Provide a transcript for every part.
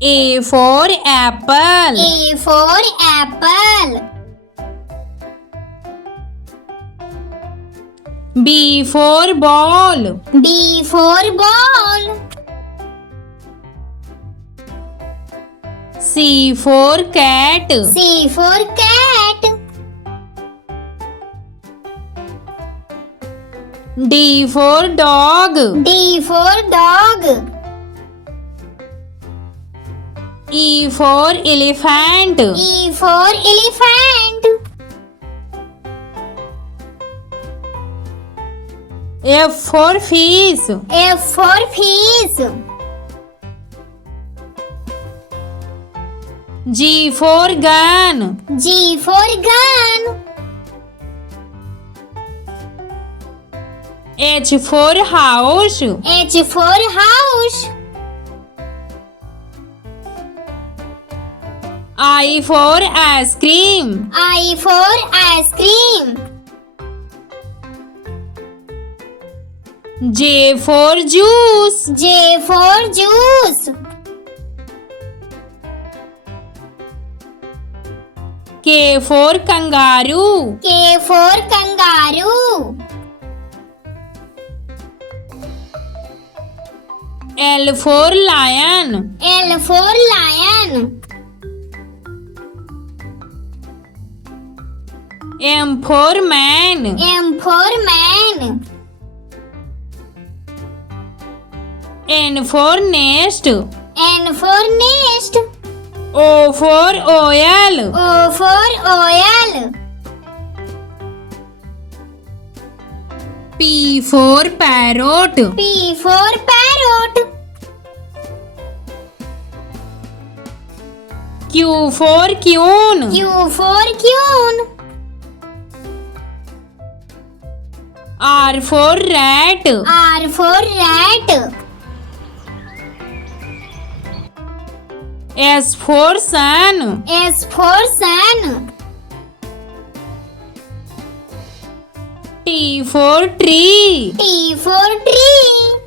A for apple. A for apple. B for ball. B for ball. C for cat. C for cat. D for dog. D for dog. E for elephant. E for elephant. F for fish. F for fish. G for gun. G for gun. H for house. H for house. I for ice cream. I for ice cream. J for juice. J for juice. K for kangaroo. K for kangaroo. L for lion. L for lion. M for man. M for man. N for nest. N for nest. O for oil. O for oil. P for parrot. P for parrot. Q for queen. Q for queen. R for rat. R for rat. S for sun. S for sun. T for tree. T for tree.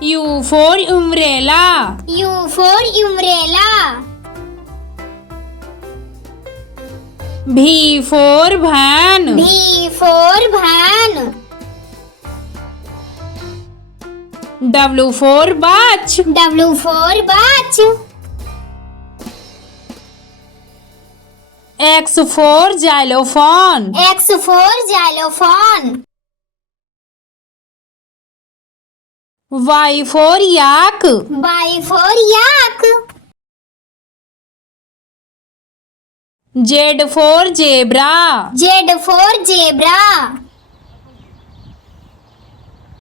U for umbrella. U for umbrella. V for van. V for van. W for watch. W for watch. X for xylophone. X for xylophone. Y for yak. Y for yak. Z for zebra. Z for zebra.